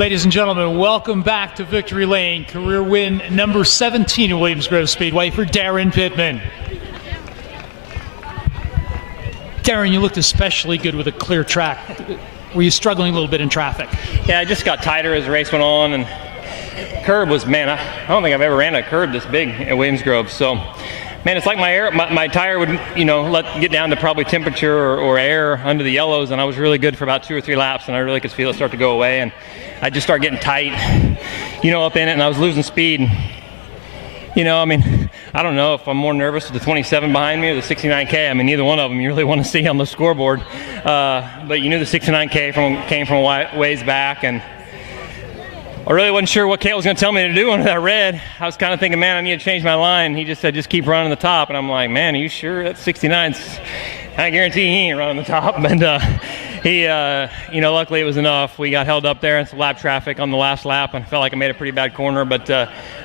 Ladies and gentlemen, welcome back to Victory Lane. Career win number 17 at Williams Grove Speedway for Daryn Pittman. Daryn, you looked especially good with a clear track. Were you struggling a little bit in traffic? Yeah, I just got tighter as the race went on, and curb was, man, I don't think I've ever ran a curb this big at Williams Grove. So, man, it's like my tire would, get down to probably temperature or air under the yellows, and I was really good for about 2 or 3 laps, and I really could feel it start to go away, and I just started getting tight, up in it, and I was losing speed. I don't know if I'm more nervous with the 27 behind me or the 69K. Neither one of them you really want to see on the scoreboard. But you knew the 69K came from a ways back, and I really wasn't sure what Cale was going to tell me to do under that red. I was kind of thinking, man, I need to change my line. He just said, just keep running the top. And I'm like, man, are you sure? That 69's, I guarantee he ain't running the top. But he, luckily it was enough. We got held up there in some lap traffic on the last lap, and felt like I made a pretty bad corner. But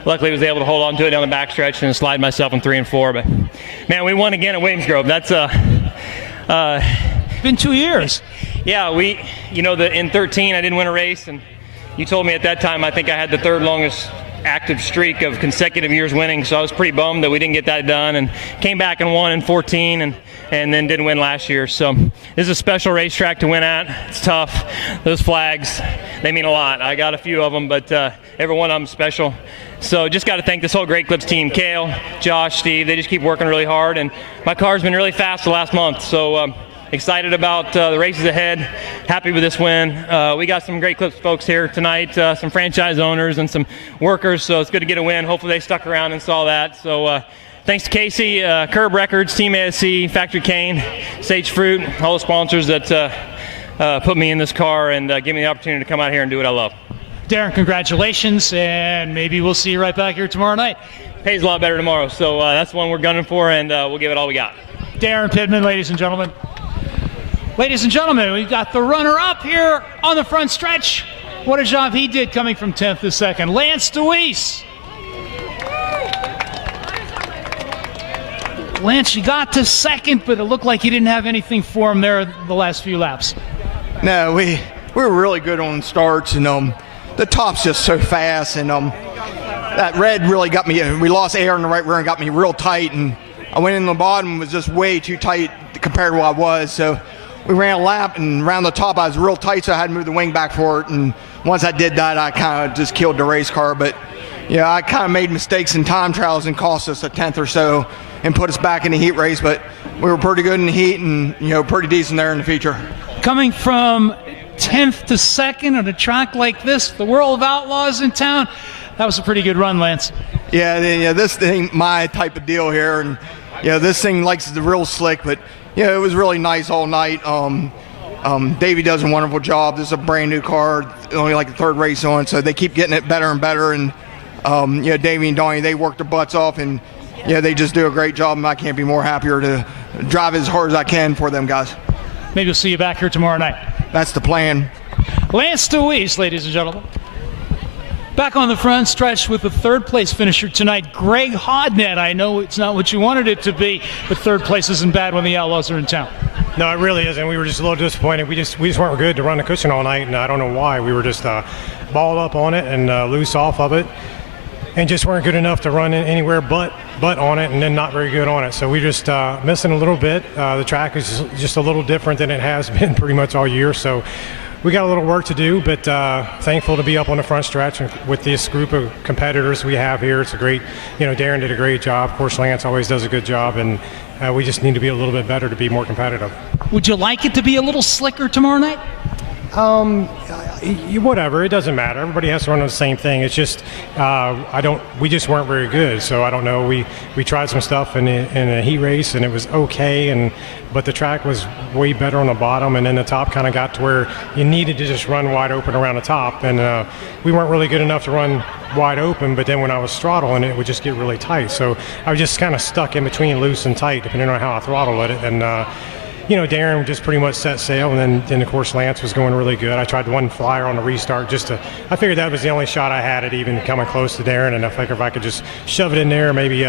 luckily I was able to hold on to it down the backstretch and slide myself in 3 and 4. But, man, we won again at Williams Grove. That's been 2 years. Yeah, in 13 I didn't win a race, and you told me at that time I think I had the 3rd longest active streak of consecutive years winning, so I was pretty bummed that we didn't get that done, and came back and won in 14 and then didn't win last year. So this is a special racetrack to win at. It's tough. Those flags, they mean a lot. I got a few of them, but every one of them special. So just got to thank this whole Great Clips team, Cale, Josh, Steve. They just keep working really hard, and my car's been really fast the last month. So excited about the races ahead. Happy with this win. We got some Great Clips folks here tonight, some franchise owners and some workers, so it's good to get a win. Hopefully they stuck around and saw that. So thanks to Casey, Curb Records, Team ASC, Factory Cane, Sage Fruit, all the sponsors that put me in this car and give me the opportunity to come out here and do what I love. Daryn, congratulations, and maybe we'll see you right back here tomorrow night. Pays a lot better tomorrow, so that's the one we're gunning for, and we'll give it all we got. Daryn Pittman, ladies and gentlemen. Ladies and gentlemen, we've got the runner-up here on the front stretch. What a job he did coming from 10th to 2nd. Lance Dewease. Lance, you got to 2nd, but it looked like you didn't have anything for him there the last few laps. No, we were really good on starts, and the top's just so fast, and that red really got me. We lost air in the right rear and got me real tight, and I went in the bottom, was just way too tight compared to what I was, so we ran a lap, and around the top I was real tight, so I had to move the wing back for it, and once I did that, I kind of just killed the race car. But yeah, I kind of made mistakes in time trials and cost us a 10th or so and put us back in the heat race, but we were pretty good in the heat and pretty decent there in the feature. Coming from 10th to 2nd on a track like this, the World of Outlaws in town, that was a pretty good run, Lance. Yeah, this ain't my type of deal here, and this thing likes the real slick, but it was really nice all night. Davey does a wonderful job. This is a brand new car, only like the 3rd race on, so they keep getting it better and better. And Davey and Donnie, they work their butts off, and they just do a great job. And I can't be more happier to drive as hard as I can for them guys. Maybe we'll see you back here tomorrow night. That's the plan. Lance Dewease, ladies and gentlemen. Back on the front stretch with the 3rd place finisher tonight, Greg Hodnett. I know it's not what you wanted it to be, but 3rd place isn't bad when the Outlaws are in town. No, it really isn't. We were just a little disappointed. We just weren't good to run the cushion all night, and I don't know why. We were just balled up on it and loose off of it, and just weren't good enough to run anywhere but on it, and then not very good on it. So we just missing a little bit. The track is just a little different than it has been pretty much all year. So we got a little work to do, but thankful to be up on the front stretch with this group of competitors we have here. It's a great, Daryn did a great job. Of course, Lance always does a good job, and we just need to be a little bit better to be more competitive. Would you like it to be a little slicker tomorrow night? Whatever, it doesn't matter. Everybody has to run on the same thing. It's just we just weren't very good. So I don't know. We tried some stuff in a heat race, and it was okay, but the track was way better on the bottom, and then the top kind of got to where you needed to just run wide open around the top, and we weren't really good enough to run wide open. But then when I was throttling, it would just get really tight. So I was just kind of stuck in between loose and tight, depending on how I throttled it, and Daryn just pretty much set sail, and then of course Lance was going really good. I tried one flyer on the restart I figured that was the only shot I had at even coming close to Daryn, and I figured if I could just shove it in there, maybe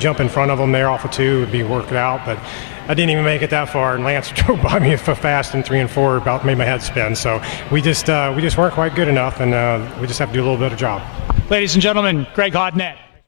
jump in front of him there off of 2, it'd be worked out. But I didn't even make it that far, and Lance drove by me fast in 3 and 4, about made my head spin. So we just weren't quite good enough, and we just have to do a little better job. Ladies and gentlemen, Greg Hodnett.